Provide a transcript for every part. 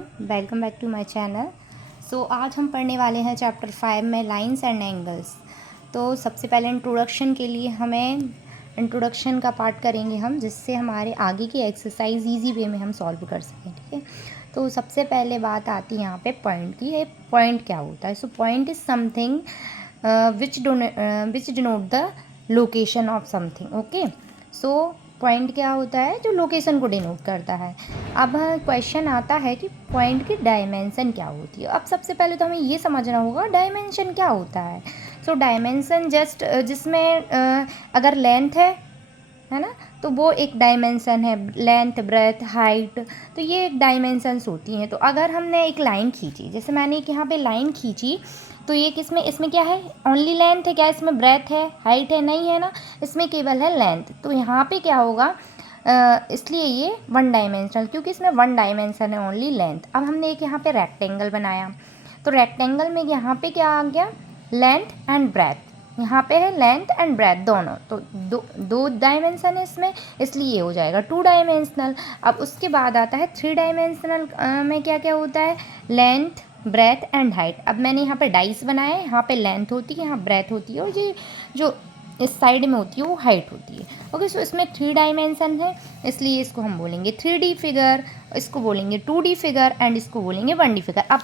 Welcome back to my channel. आज हम पढ़ने वाले हैं चैप्टर 5 में लाइंस एंड एंगल्स। तो सबसे पहले इंट्रोडक्शन के लिए हमें इंट्रोडक्शन का पार्ट करेंगे हम, जिससे हमारे आगे की एक्सरसाइज इजी वे में हम सॉल्व कर सकें। ठीक है, तो सबसे पहले बात आती है यहाँ पे पॉइंट की। ये पॉइंट क्या होता है? So point is something which denote the location of something. Okay, so point क्या होता है? जो लोकेशन को डिनोट करता है। अब क्वेश्चन आता है कि पॉइंट की डायमेंशन क्या होती है। अब सबसे पहले तो हमें ये समझना होगा डायमेंशन क्या होता है। सो डायमेंशन जस्ट जिसमें अगर लेंथ है ना, तो वो एक डायमेंशन है। लेंथ, ब्रेथ, हाइट, तो ये एक डायमेंशंस होती हैं। तो अगर हमने एक लाइन खींची, जैसे मैंने एक यहाँ पे लाइन खींची, तो ये किसमें, इसमें क्या है? ओनली लेंथ है क्या? इसमें ब्रेथ है, हाइट है? नहीं है ना, इसमें केवल है लेंथ। तो यहाँ पे क्या होगा, इसलिए ये वन डायमेंशनल, क्योंकि इसमें वन डायमेंशन है, ओनली लेंथ। अब हमने एक यहाँ पे रेक्टेंगल बनाया, तो रेक्टेंगल में यहाँ पे क्या आ गया? Length and breadth. यहाँ पे है लेंथ एंड ब्रेथ दोनों, तो दो डायमेंशन है इसमें, इसलिए ये हो जाएगा टू डायमेंशनल। अब उसके बाद आता है थ्री डायमेंशनल में क्या क्या होता है? Length, breadth and height. अब मैंने यहाँ पे डाइस बनाया है, यहाँ पे लेंथ होती है, यहाँ ब्रेथ होती है, और ये जो इस साइड में होती है वो हाइट होती है। ओके, सो इसमें थ्री डायमेंशन है, इसलिए इसको हम बोलेंगे 3D फिगर, इसको बोलेंगे 2D फिगर, एंड इसको बोलेंगे 1D फिगर। अब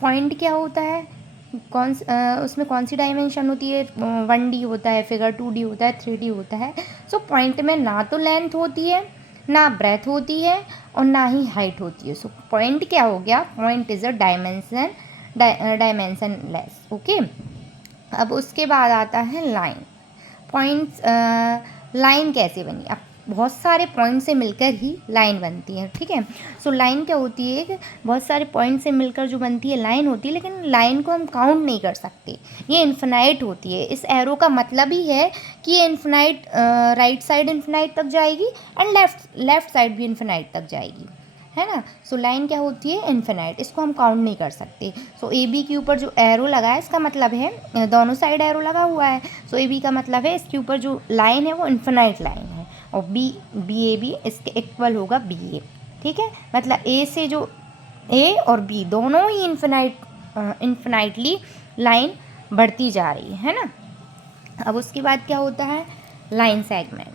पॉइंट क्या होता है? उसमें कौन सी डायमेंशन होती है? 1D होता है फिगर, 2D होता है, 3D होता है। सो पॉइंट में ना तो लेंथ होती है, ना ब्रेथ होती है, और ना ही हाइट होती है। सो पॉइंट क्या हो गया? Point is a dimension less. Okay, अब उसके बाद आता है लाइन। पॉइंट्स, लाइन कैसे बनी? अब बहुत सारे पॉइंट से मिलकर ही लाइन बनती है। ठीक है, सो लाइन क्या होती है? कि बहुत सारे पॉइंट से मिलकर जो बनती है लाइन होती है, लेकिन लाइन को हम काउंट नहीं कर सकते, ये इन्फिनाइट होती है। इस एरो का मतलब ही है कि ये इन्फिनाइट, राइट साइड इन्फिनाइट तक जाएगी एंड लेफ्ट साइड भी इन्फिनाइट तक जाएगी, है ना। सो लाइन क्या होती है? इन्फिनाइट, इसको हम काउंट नहीं कर सकते। सो ए बी के ऊपर जो एरो लगा है, इसका मतलब है दोनों साइड एरो लगा हुआ है, सो ए बी का मतलब है इसके ऊपर जो लाइन है वो इन्फिनाइट लाइन है, और बी ए बी इसके इक्वल होगा बी ए। ठीक है, मतलब ए से जो ए और बी दोनों ही इन्फिनाइटली लाइन बढ़ती जा रही है ना। अब उसके बाद क्या होता है? Line segment.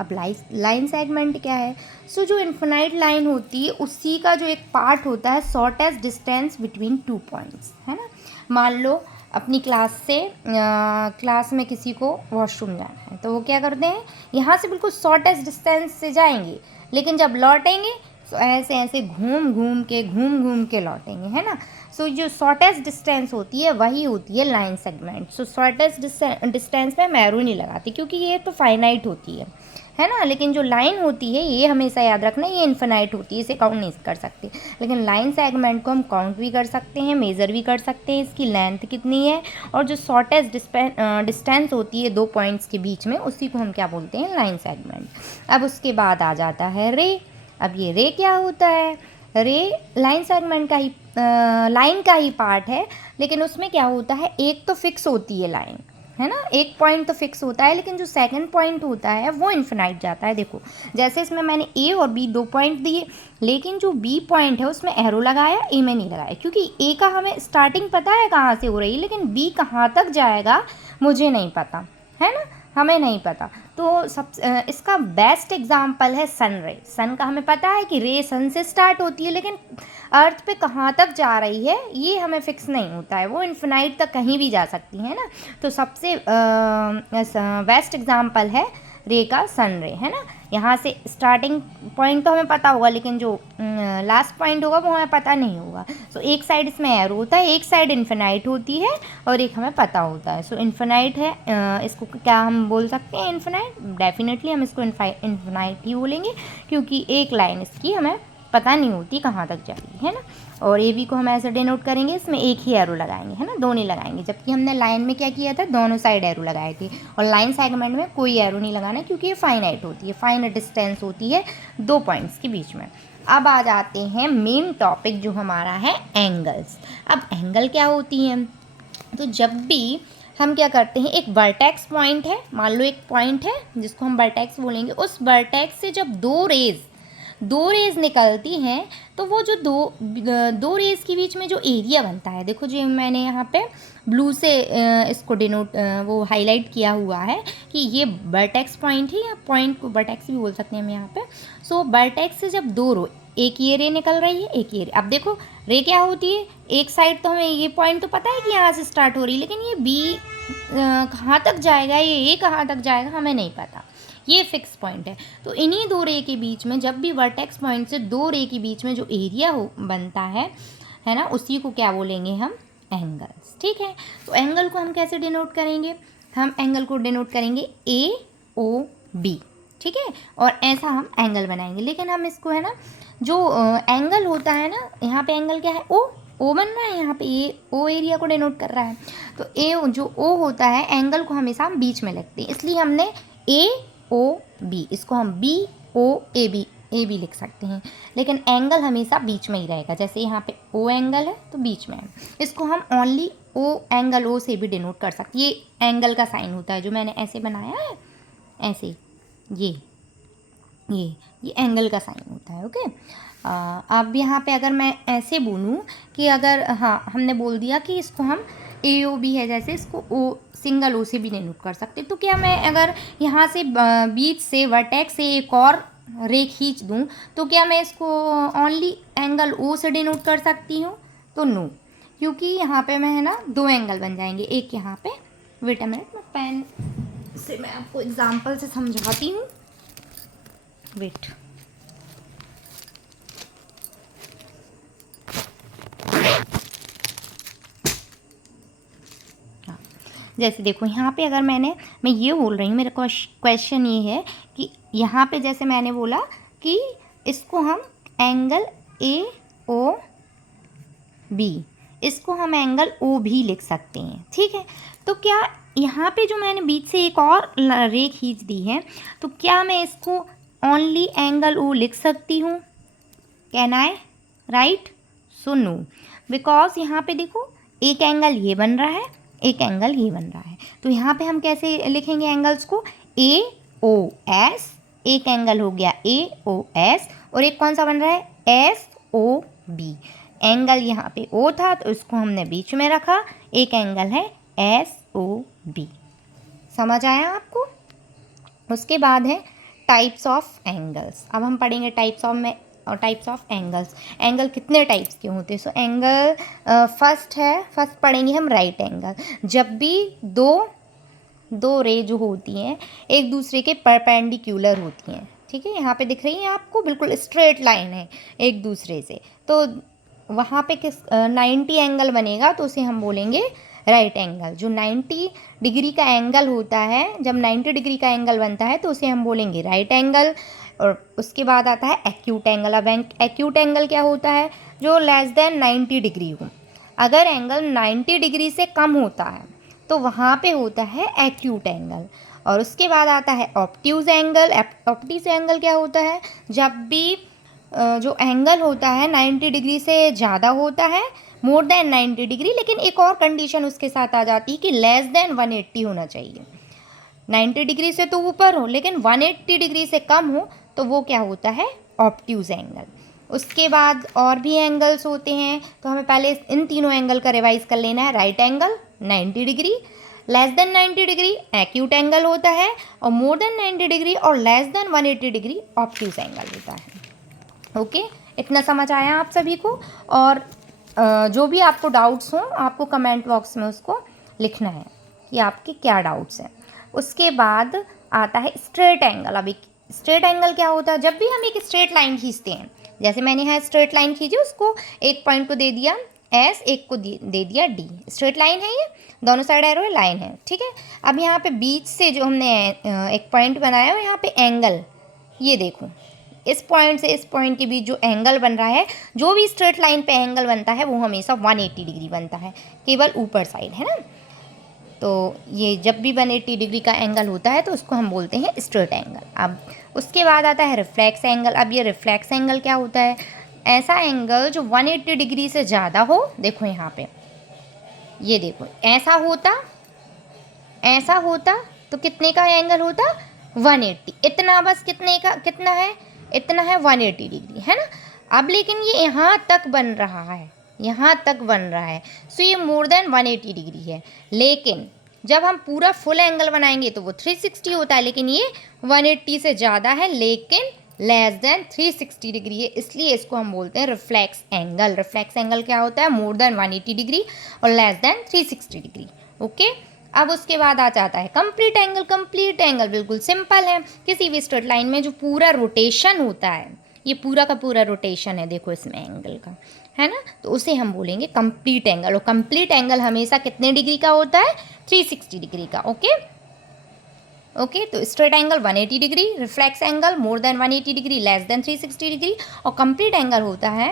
अब लाइन सेगमेंट क्या है? सो जो इन्फिनाइट लाइन होती है उसी का जो एक पार्ट होता है shortest distance between two points, है ना। मान लो अपनी क्लास में किसी को वॉशरूम जाना है, तो वो क्या करते हैं? यहाँ से बिल्कुल शॉर्टेस्ट डिस्टेंस से जाएंगे, लेकिन जब लौटेंगे तो ऐसे ऐसे घूम घूम के लौटेंगे, है ना। सो जो शॉर्टेस्ट डिस्टेंस होती है वही होती है लाइन सेगमेंट। सो शॉर्टेस्ट डिस्टेंस में हम एरो नहीं लगाते, क्योंकि ये तो फाइनाइट होती है ना। लेकिन जो लाइन होती है ये हमेशा याद रखना, ये इन्फिनाइट होती है, इसे काउंट नहीं कर सकते। लेकिन लाइन सेगमेंट को हम काउंट भी कर सकते हैं, मेज़र भी कर सकते हैं, इसकी लेंथ कितनी है, और जो शॉर्टेस्ट डिस्टेंस होती है दो पॉइंट्स के बीच में, उसी को हम क्या बोलते हैं? Line segment. अब उसके बाद आ जाता है रे। अब ये रे क्या होता है? रे लाइन सेगमेंट का ही लाइन का ही पार्ट है, लेकिन उसमें क्या होता है? एक तो फिक्स होती है लाइन, है ना, एक पॉइंट तो फिक्स होता है, लेकिन जो सेकंड पॉइंट होता है वो इन्फिनाइट जाता है। देखो, जैसे इसमें मैंने ए और बी दो पॉइंट दिए, लेकिन जो बी पॉइंट है उसमें एरो लगाया, ए में नहीं लगाया, क्योंकि ए का हमें स्टार्टिंग पता है कहाँ से हो रही है, लेकिन बी कहाँ तक जाएगा मुझे नहीं पता, है ना, हमें नहीं पता। तो इसका बेस्ट एग्जाम्पल है सन रे। सन का हमें पता है कि रे सन से स्टार्ट होती है, लेकिन अर्थ पे कहाँ तक जा रही है ये हमें फिक्स नहीं होता है, वो इन्फिनाइट तक कहीं भी जा सकती है ना। तो सबसे बेस्ट एग्जाम्पल है रे का सन रे, है ना। यहाँ से स्टार्टिंग पॉइंट तो हमें पता होगा, लेकिन जो लास्ट पॉइंट होगा वो हमें पता नहीं होगा। सो एक साइड इसमें एरो होता है, एक साइड इन्फिनाइट होती है, और एक हमें पता होता है। सो इन्फिनाइट है, इसको क्या हम बोल सकते हैं? इन्फिनाइट। डेफिनेटली हम इसको इन्फिनाइट ही बोलेंगे, क्योंकि एक लाइन इसकी हमें पता नहीं होती कहाँ तक जा रही है ना। और ए बी को हम ऐसे डिनोट करेंगे, इसमें एक ही एरो लगाएंगे, है ना, दो नहीं लगाएंगे, जबकि हमने लाइन में क्या किया था? दोनों साइड एरो लगाए थे। और लाइन सेगमेंट में कोई एरो नहीं लगाना, क्योंकि ये फाइनाइट होती है, फाइनाइट डिस्टेंस होती है दो पॉइंट्स के बीच में। अब आ जाते हैं मेन टॉपिक जो हमारा है एंगल्स। अब एंगल क्या होती हैं? तो जब भी हम क्या करते हैं, एक वर्टेक्स पॉइंट है, मान लो एक पॉइंट है जिसको हम वर्टेक्स बोलेंगे, उस वर्टेक्स से जब दो रेज निकलती हैं तो वो जो दो रेज के बीच में जो एरिया बनता है, देखो जो मैंने यहाँ पे ब्लू से इसको डिनोट वो हाईलाइट किया हुआ है कि ये वर्टेक्स पॉइंट है, या पॉइंट को वर्टेक्स भी बोल सकते हैं हम यहाँ पे। सो वर्टेक्स से जब दो रो, एक ये रे निकल रही है, एक ये रे, अब देखो रे क्या होती है, एक साइड तो हमें ये पॉइंट तो पता है कि यहाँ से स्टार्ट हो रही है, लेकिन ये बी कहाँ तक जाएगा, ये ए कहाँ तक जाएगा, हमें नहीं पता, ये फिक्स पॉइंट है। तो इन्हीं दो रे के बीच में, जब भी वर्टेक्स पॉइंट से दो रे के बीच में जो एरिया बनता है ना, उसी को क्या बोलेंगे हम, एंगल्स। ठीक है, तो एंगल को हम कैसे डिनोट करेंगे, हम एंगल को डिनोट करेंगे ए ओ बी। ठीक है, और ऐसा हम एंगल बनाएंगे। लेकिन हम इसको है ना, जो एंगल होता है ना, यहाँ पे एंगल क्या है, ओ बन रहा है, यहाँ पे ये ओ एरिया को डिनोट कर रहा है। तो ए जो ओ होता है, एंगल को हमेशा हम बीच में लिखते हैं, इसलिए हमने ए ओ बी, इसको हम बी ओ ए बी लिख सकते हैं। लेकिन एंगल हमेशा बीच में ही रहेगा, जैसे यहाँ पे ओ एंगल है तो बीच में है, इसको हम ओनली ओ एंगल ओ से भी डिनोट कर सकते हैं। ये एंगल का साइन होता है, जो मैंने ऐसे बनाया है, ऐसे ये एंगल का साइन होता है। ओके, अब यहाँ पे अगर मैं ऐसे बोलूँ कि अगर, हाँ हमने बोल दिया कि इसको हम ए ओ बी है, जैसे इसको ओ सिंगल ओ से भी डिनोट कर सकते, तो क्या मैं अगर यहाँ से बीच से वर्टेक्स से एक और रे खींच दूँ तो क्या मैं इसको ओनली एंगल ओ से डिनोट कर सकती हूँ, तो नो, क्योंकि यहाँ पे मैं है ना दो एंगल बन जाएंगे। एक यहाँ पे, वेट अ मिनट, मैं पेन से मैं आपको एग्जांपल से समझाती हूँ, वेट। जैसे देखो यहाँ पे अगर मैं ये बोल रही हूँ, मेरा क्वेश्चन ये है कि यहाँ पे जैसे मैंने बोला कि इसको हम एंगल ए ओ बी, इसको हम एंगल ओ भी लिख सकते हैं। ठीक है, तो क्या यहाँ पे जो मैंने बीच से एक और रे खींच दी है, तो क्या मैं इसको ओनली एंगल ओ लिख सकती हूँ, can I write? So no, because यहाँ पे देखो एक एंगल ये बन रहा है, एक एंगल ये बन रहा है, तो यहाँ पे हम कैसे लिखेंगे एंगल्स को, ए ओ एस, एक एंगल हो गया ए ओ एस, और एक कौन सा बन रहा है, एस ओ बी। एंगल यहाँ पे ओ था तो इसको हमने बीच में रखा, एक एंगल है एस ओ बी। समझ आया आपको? उसके बाद है टाइप्स ऑफ एंगल्स। अब हम पढ़ेंगे टाइप्स ऑफ एंगल्स। एंगल कितने टाइप्स के होते हैं? सो एंगल फर्स्ट पढ़ेंगे हम राइट एंगल। जब भी दो रे जो होती हैं एक दूसरे के परपेंडिकुलर होती हैं, ठीक है, यहाँ पे दिख रही है आपको, बिल्कुल स्ट्रेट लाइन है एक दूसरे से, तो वहाँ पे 90 एंगल बनेगा तो उसे हम बोलेंगे राइट एंगल। जो 90 डिग्री का एंगल होता है, जब 90 डिग्री का एंगल बनता है तो उसे हम बोलेंगे राइट एंगल। और उसके बाद आता है एक्यूट एंगल। अब एक्यूट एंगल क्या होता है? जो लेस देन 90 डिग्री हो। अगर एंगल 90 डिग्री से कम होता है तो वहाँ पे होता है एक्यूट एंगल। और उसके बाद आता है ऑब्ट्यूज एंगल। ऑब्ट्यूज एंगल क्या होता है? जब भी जो एंगल होता है 90 डिग्री से ज़्यादा होता है, मोर देन 90 डिग्री, लेकिन एक और कंडीशन उसके साथ आ जाती है कि लेस देन 180 होना चाहिए। 90 डिग्री से तो ऊपर हो लेकिन 180 डिग्री से कम हो तो वो क्या होता है? Obtuse angle. उसके बाद और भी एंगल्स होते हैं, तो हमें पहले इन तीनों एंगल का रिवाइज कर लेना है। Right angle 90 degree, less than 90 degree acute angle होता है, और मोर देन 90 डिग्री और less than 180 degree obtuse angle होता है। ओके, इतना समझ आया आप सभी को? और जो भी आपको डाउट्स हों आपको कमेंट बॉक्स में उसको लिखना है कि आपके क्या डाउट्स हैं। उसके बाद आता है स्ट्रेट एंगल। अब एक स्ट्रेट एंगल क्या होता है? जब भी हम एक स्ट्रेट लाइन खींचते हैं, जैसे मैंने यहाँ स्ट्रेट लाइन खींची, उसको एक पॉइंट को दे दिया एस, एक को दे दिया डी। स्ट्रेट लाइन है, ये दोनों साइड एरो है, लाइन है, ठीक है। अब यहाँ पे बीच से जो हमने एक पॉइंट बनाया है, यहाँ पे एंगल, ये देखो इस पॉइंट से इस पॉइंट के बीच जो एंगल बन रहा है, जो भी स्ट्रेट लाइन पे एंगल बनता है वो हमेशा 180 डिग्री बनता है, केवल ऊपर साइड, है ना। तो ये जब भी 180 डिग्री का एंगल होता है तो उसको हम बोलते हैं स्ट्रेट एंगल। अब उसके बाद आता है रिफ्लेक्स एंगल। अब ये रिफ्लेक्स एंगल क्या होता है? ऐसा एंगल जो 180 डिग्री से ज़्यादा हो। देखो यहाँ पे, ये देखो, ऐसा होता तो कितने का एंगल होता? 180। इतना बस कितना है? इतना है 180 डिग्री, है ना। अब लेकिन ये यहाँ तक बन रहा है, यहाँ तक बन रहा है, सो ये मोर देन 180 डिग्री है। लेकिन जब हम पूरा फुल एंगल बनाएंगे तो वो 360 होता है, लेकिन ये 180 से ज़्यादा है लेकिन लेस देन 360 डिग्री है, इसलिए इसको हम बोलते हैं रिफ्लेक्स एंगल। रिफ्लेक्स एंगल क्या होता है? मोर देन 180 डिग्री और लेस देन 360 डिग्री। ओके, अब उसके बाद आ जाता है कंप्लीट एंगल। कंप्लीट एंगल बिल्कुल सिंपल है, किसी भी स्ट्रेट लाइन में जो पूरा रोटेशन होता है, ये पूरा का पूरा रोटेशन है देखो इसमें एंगल का, है ना, तो उसे हम बोलेंगे कंप्लीट एंगल। और कंप्लीट एंगल हमेशा कितने डिग्री का होता है? 360 डिग्री का। ओके, तो straight angle 180 degree, reflex angle more than 180 degree, less than 360 degree, और कंप्लीट एंगल होता है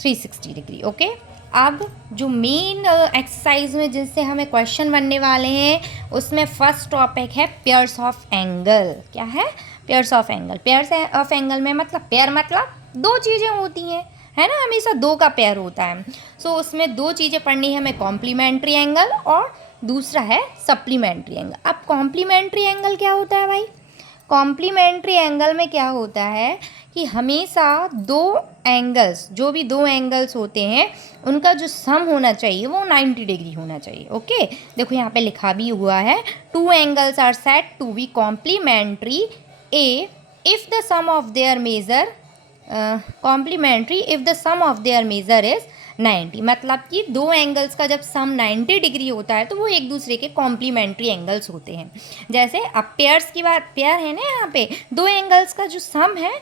360 डिग्री। ओके, अब जो मेन एक्सरसाइज में जिससे हमें क्वेश्चन बनने वाले हैं उसमें फर्स्ट टॉपिक है पेयर्स ऑफ एंगल। क्या है? Pairs of angle. Pairs of angle में मतलब पेयर मतलब दो चीज़ें होती हैं, है ना, हमेशा दो का पेयर होता है। सो उसमें दो चीज़ें पढ़नी है हमें, कॉम्प्लीमेंट्री एंगल और दूसरा है सप्लीमेंट्री एंगल। अब कॉम्प्लीमेंट्री एंगल क्या होता है भाई? कॉम्प्लीमेंट्री एंगल में क्या होता है कि हमेशा दो एंगल्स, जो भी दो एंगल्स होते हैं उनका जो सम होना चाहिए वो 90 डिग्री होना चाहिए। ओके, देखो यहाँ पे लिखा भी हुआ है, two angles are set to be complementary if the sum of their measure complementary if the sum of their measure is 90। मतलब कि दो एंगल्स का जब सम 90 डिग्री होता है तो वो एक दूसरे के कॉम्प्लीमेंट्री एंगल्स होते हैं। जैसे अब पेयर्स की बात, पेयर है ना, यहाँ पे दो एंगल्स का जो सम है,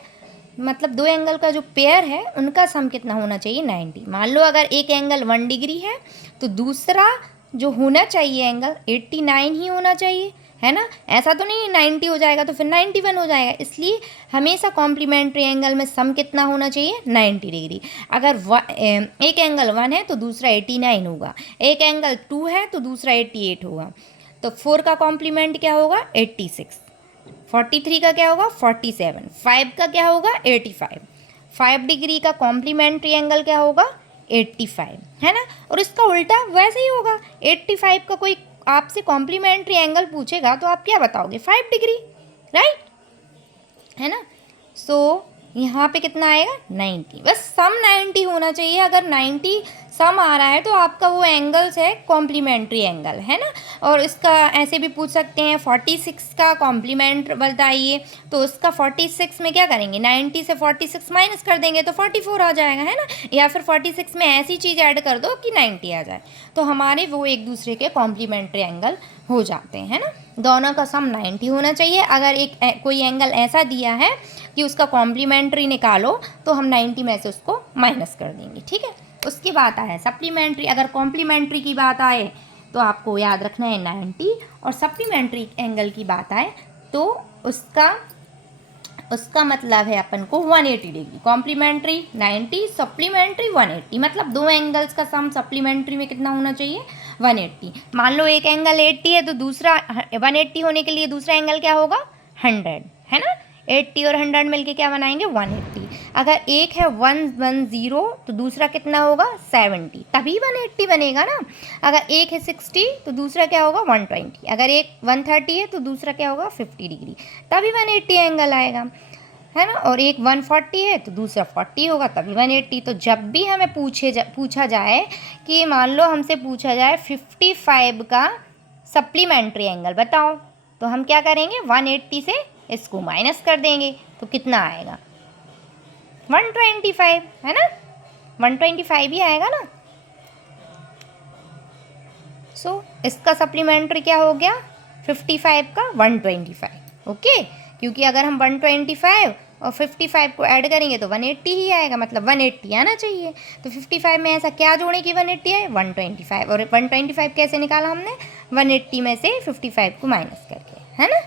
मतलब दो एंगल का जो पेयर है उनका सम कितना होना चाहिए? 90। मान लो अगर एक एंगल 1 डिग्री है तो दूसरा जो होना चाहिए एंगल 89 ही होना चाहिए, है ना। ऐसा तो नहीं 90 हो जाएगा तो फिर 91 हो जाएगा, इसलिए हमेशा कॉम्प्लीमेंट्री एंगल में सम कितना होना चाहिए? 90 डिग्री। अगर एक एंगल 1 है तो दूसरा 89 होगा, एक एंगल 2 है तो दूसरा 88 होगा, तो 4 का कॉम्प्लीमेंट क्या होगा? 86, 43 का क्या होगा? 47, 5 का क्या होगा? 85, 5 डिग्री का कॉम्प्लीमेंट्री एंगल क्या होगा? 85, है ना। और इसका उल्टा वैसे ही होगा, 85 का कोई आपसे कॉम्प्लीमेंट्री एंगल पूछेगा तो आप क्या बताओगे? 5 डिग्री, राइट, है ना। सो यहाँ पे कितना आएगा? 90। बस सम 90 होना चाहिए। अगर 90 सम आ रहा है तो आपका वो एंगल्स है कॉम्प्लीमेंट्री एंगल, है ना। और इसका ऐसे भी पूछ सकते हैं 46 का कॉम्प्लीमेंट बताइए, तो उसका 46 में क्या करेंगे? 90 से 46 माइनस कर देंगे तो 44 आ जाएगा, है ना। या फिर 46 में ऐसी चीज़ ऐड कर दो कि 90 आ जाए, तो हमारे वो एक दूसरे के कॉम्प्लीमेंट्री एंगल हो जाते हैं, है ना। दोनों का सम 90 होना चाहिए। अगर कोई एंगल ऐसा दिया है कि उसका कॉम्प्लीमेंट्री निकालो तो हम 90 में से उसको माइनस कर देंगे, ठीक है। उसकी बात आए सप्लीमेंट्री। अगर कॉम्प्लीमेंट्री की बात आए तो आपको याद रखना है 90, और सप्लीमेंट्री एंगल की बात आए तो उसका मतलब है अपन को 180 डिग्री। कॉम्प्लीमेंट्री 90, सप्लीमेंट्री 180, मतलब दो एंगल्स का सम सप्लीमेंट्री में कितना होना चाहिए? 180। मान लो एक एंगल 80 है तो दूसरा 180 होने के लिए दूसरा एंगल क्या होगा? 100, है ना। 80 और 100 मिलके क्या बनाएंगे? 180। अगर एक है 110 तो दूसरा कितना होगा? 70, तभी 180 बनेगा ना। अगर एक है 60 तो दूसरा क्या होगा? 120। अगर एक 130 है तो दूसरा क्या होगा? 50 डिग्री, तभी 180 एंगल आएगा, है ना। और एक 140 है तो दूसरा 40 होगा, तभी 180। तो जब भी हमें पूछा जाए कि मान लो हमसे पूछा जाए 55 का सप्लीमेंट्री एंगल बताओ, तो हम क्या करेंगे? 180 से इसको माइनस कर देंगे तो कितना आएगा? 125, है ना। 125 ही आएगा ना। सो इसका सप्लीमेंट्री क्या हो गया? 55 का 125। ओके, क्योंकि अगर हम 125 और 55 को ऐड करेंगे तो 180 ही आएगा, मतलब 180 आना चाहिए। तो 55 में ऐसा क्या जोड़े कि 180 आए? 125। और 125 कैसे निकाला हमने? 180 में से 55 को माइनस करके, है ना।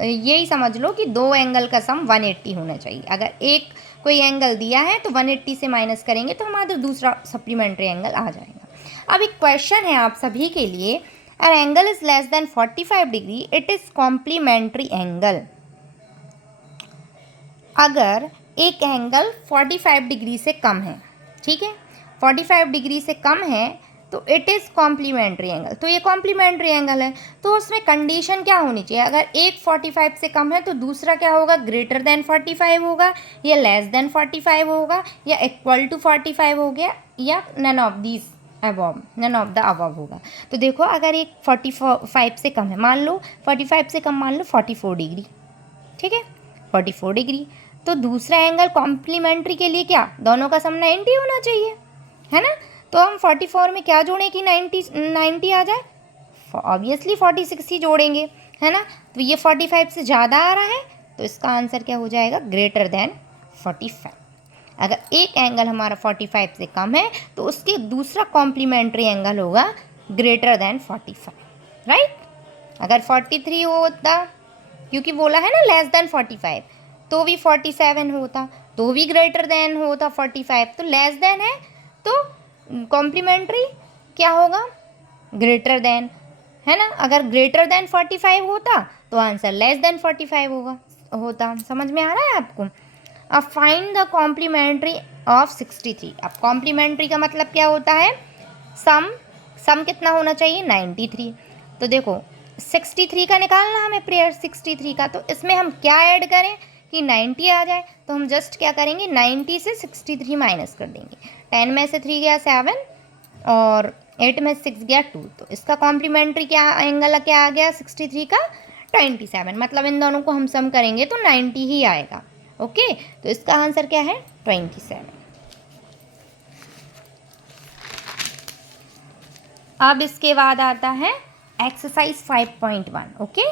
यही समझ लो कि दो एंगल का सम 180 होना चाहिए। अगर एक कोई एंगल दिया है तो 180 से माइनस करेंगे तो हमारा दूसरा सप्लीमेंट्री एंगल आ जाएगा। अब एक क्वेश्चन है आप सभी के लिए, an angle is less than 45 degree, it is complementary angle. अगर एक एंगल 45 डिग्री से कम है, ठीक है, 45 डिग्री से कम है तो इट इज़ कॉम्प्लीमेंट्री एंगल, तो ये कॉम्प्लीमेंट्री एंगल है। तो उसमें कंडीशन क्या होनी चाहिए, अगर एक 45 से कम है तो दूसरा क्या होगा, ग्रेटर देन 45 होगा, या लेस देन 45 होगा, या इक्वल टू 45 हो गया, या none of these above, none of the above होगा। तो देखो अगर एक 45 से कम है, मान लो 45 से कम, मान लो 44 डिग्री, ठीक है 44 डिग्री, तो दूसरा एंगल कॉम्प्लीमेंट्री के लिए क्या, दोनों का सम 90 होना चाहिए, है ना। तो हम 44 में क्या जोड़ें कि 90 आ जाए, ऑब्वियसली 46 ही जोड़ेंगे, है ना। तो ये 45 से ज़्यादा आ रहा है, तो इसका आंसर क्या हो जाएगा, ग्रेटर देन 45। अगर एक एंगल हमारा 45 से कम है तो उसके दूसरा कॉम्प्लीमेंट्री एंगल होगा ग्रेटर देन 45, राइट। अगर 43 होता, क्योंकि बोला है ना लेस देन 45, तो भी 47 होता, तो भी ग्रेटर देन होता 45, तो लेस देन है तो कॉम्प्लीमेंट्री क्या होगा, ग्रेटर देन, है ना। अगर ग्रेटर देन 45 होता तो आंसर लेस देन 45 होता। समझ में आ रहा है आपको। अब फाइंड द कॉम्प्लीमेंट्री ऑफ 63। अब कॉम्प्लीमेंट्री का मतलब क्या होता है, सम कितना होना चाहिए, 93। तो देखो 63 का निकालना हमें प्रेयर 63 का, तो इसमें हम क्या ऐड करें कि 90 आ जाए, तो हम जस्ट क्या करेंगे, 90 से 63 माइनस कर देंगे। 10 में से 3 गया 7 और 8 में 6 गया 2, तो इसका कॉम्प्लीमेंट्री क्या एंगल क्या आ गया 63 का, 27। मतलब इन दोनों को हम सम करेंगे तो 90 ही आएगा। ओके, तो इसका आंसर क्या है, 27। अब इसके बाद आता है एक्सरसाइज 5.1। ओके।